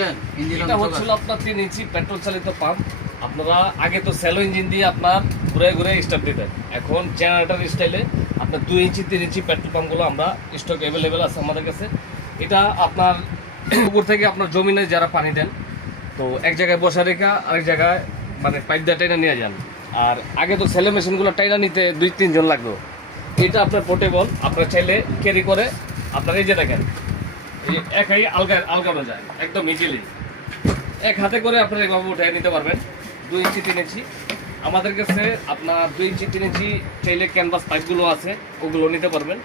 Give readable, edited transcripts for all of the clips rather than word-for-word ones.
দিচ্ছেন ইঞ্জিন এটা হচ্ছিল আপনার 3 ইঞ্চি পেট্রোল চালিত পাম্প। আপনারা আগে তো স্যালো ইঞ্জিন দিয়ে আপনার ঘুরে ঘুরে স্টার্ট দিতেন, এখন জেনারেটর স্টাইলে আপনার 2 ইঞ্চি 3 ইঞ্চি পেট্রোল পাম্পগুলো আমরা স্টক অ্যাভেলেবেল আছে আমাদের কাছে। এটা আপনার উপর থেকে আপনার জমিনে যারা পানি দেন, তো এক জায়গায় বসা রেখা আরেক জায়গায় মানে পাইপ দিয়ে টাইনা নিয়ে যান। আর আগে তো সেলো মেশিনগুলো টাইনা নিতে 2-3 জন লাগতো। এটা আপনার পোর্টেবল, আপনার চাইলে ক্যারি করে আপনার এই যে দেখেন এই একাই আলগানো যায় একদম ইজিলি। এক হাতে করে আপনারা এইভাবে উঠে নিতে পারবেন। 2 ইঞ্চি 3 ইঞ্চি আমাদের কাছে আপনার 2 ইঞ্চি 3 ইঞ্চি চাইলে ক্যানভাস পাইপগুলো আছে, ওগুলো নিতে পারবেন।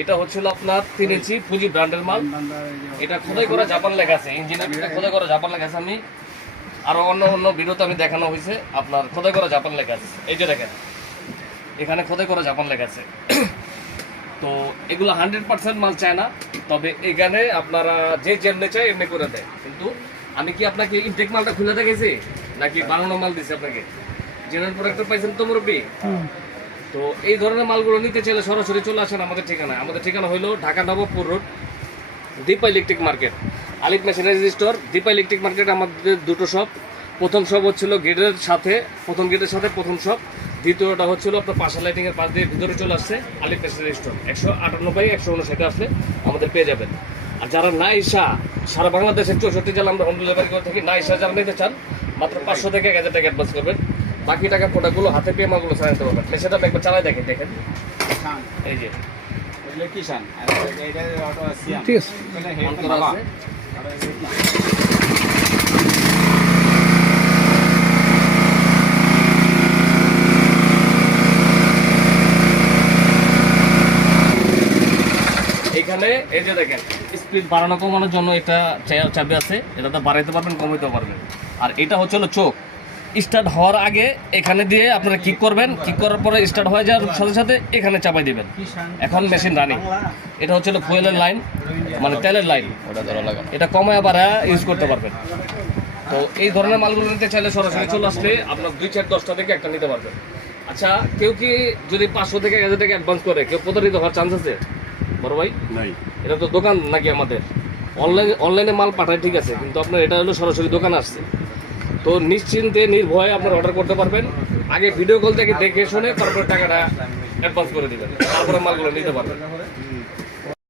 এটা হচ্ছিল আপনার 3 ইঞ্চি ফুজি ব্র্যান্ডের মাল। এটা খোদাই করা জাপান লেখা আছে, ইঞ্জিনের খোদাই করা জাপান লেখা আছে। আমি আরও অন্য ভিডিওতে আমি দেখানো হয়েছে আপনার খোদাই করা জাপান লেখা আছে। এই যে দেখেন এখানে খোদাই করা জাপান লেখা আছে। তো এগুলো 100% মাল চায় না, তবে এখানে আপনারা যে যেমনি চায় এমনি করে দেয়। কিন্তু আমি কি আপনাকে ইনটেক মালটা খুলে দেখেছি নাকি বানানো মাল দিচ্ছি আপনাকে? জেনারেল প্রোডাক্টর পাইছেন তো মুরব্বী। তো এই ধরনের মালগুলো নিতে চাইলে সরাসরি চলে আসেন আমাদের ঠিকানায়। আমাদের ঠিকানা হলো Dhaka Nawabpur road, Dipa electric market, Alif machinery store, Dipa electric market. আমাদের দুটো শপ। প্রথম শপ হচ্ছিল গেটের সাথে, প্রথম গেটের সাথে প্রথম শপ। দ্বিতীয়টা হচ্ছিল আপনার পাশা লাইটিংয়ের পাশ দিয়ে ভিতরে চলে আসছে আলিফ মেশিনারি স্টোর। 198-159 আসলে আমাদের পেয়ে যাবেন। আর যারা না ইসা সারা বাংলাদেশের 64 জেলা আমরা হোম ডেলিভারি করে থাকি। না ইসা যারা নিতে চান মাত্র 500 থেকে 1000 টাকা অ্যাডভান্স করবেন, বাকি টাকা প্রোডাক্টগুলো হাতে পেয়ে মালগুলো চালাই নিতে পারবেন। মেশিনটা একবার চালাই দেখেন এই যে কিষান আর এটা অটো সিয়াম ঠিক আছে। অন করা আছে। এখানে এই যে দেখেন স্পিড বাড়ানো কমানোর জন্য এটা চাবি আছে, এটাতে বাড়াইতে পারবেন কমাইতে পারবেন। আর এটা হচ্ছে হলো চোখ। স্টার্ট হওয়ার আগে এখানে দিয়ে আপনারা কিক করবেন, কিক করার পরে স্টার্ট হয়ে যাওয়ার সাথে সাথে এখানে চাপাই দিবেন। এখন মেশিন রানিং। এটা হচ্ছে হলো ফুয়েলের লাইন, মানে তেলের লাইন। এটা কমায় আবার ইউজ করতে পারবেন। তো এই ধরনের মালগুলো নিতে চাইলে সরাসরি চলে আসলে আপনার 2-4-10টা থেকে একটা নিতে পারবেন। আচ্ছা, কেউ কি যদি 500 থেকে 1000 টাকা অ্যাডভান্স করে কেউ প্রতারিত হওয়ার চান্স আছে বড় ভাই? নাই। এটা তো দোকান নাকি আমাদের? অনলাইনে মাল পাঠায় ঠিক আছে, কিন্তু আপনার এটা হলো সরাসরি দোকানে আসছে। তো নিশ্চিন্তে নির্ভয়ে আপনারা অর্ডার করতে পারবেন। আগে ভিডিও কল থেকে দেখে শুনে তারপরে টাকাটা অ্যাডভান্স করে দিবেন, তারপরে মালগুলো নিতে পারবেন।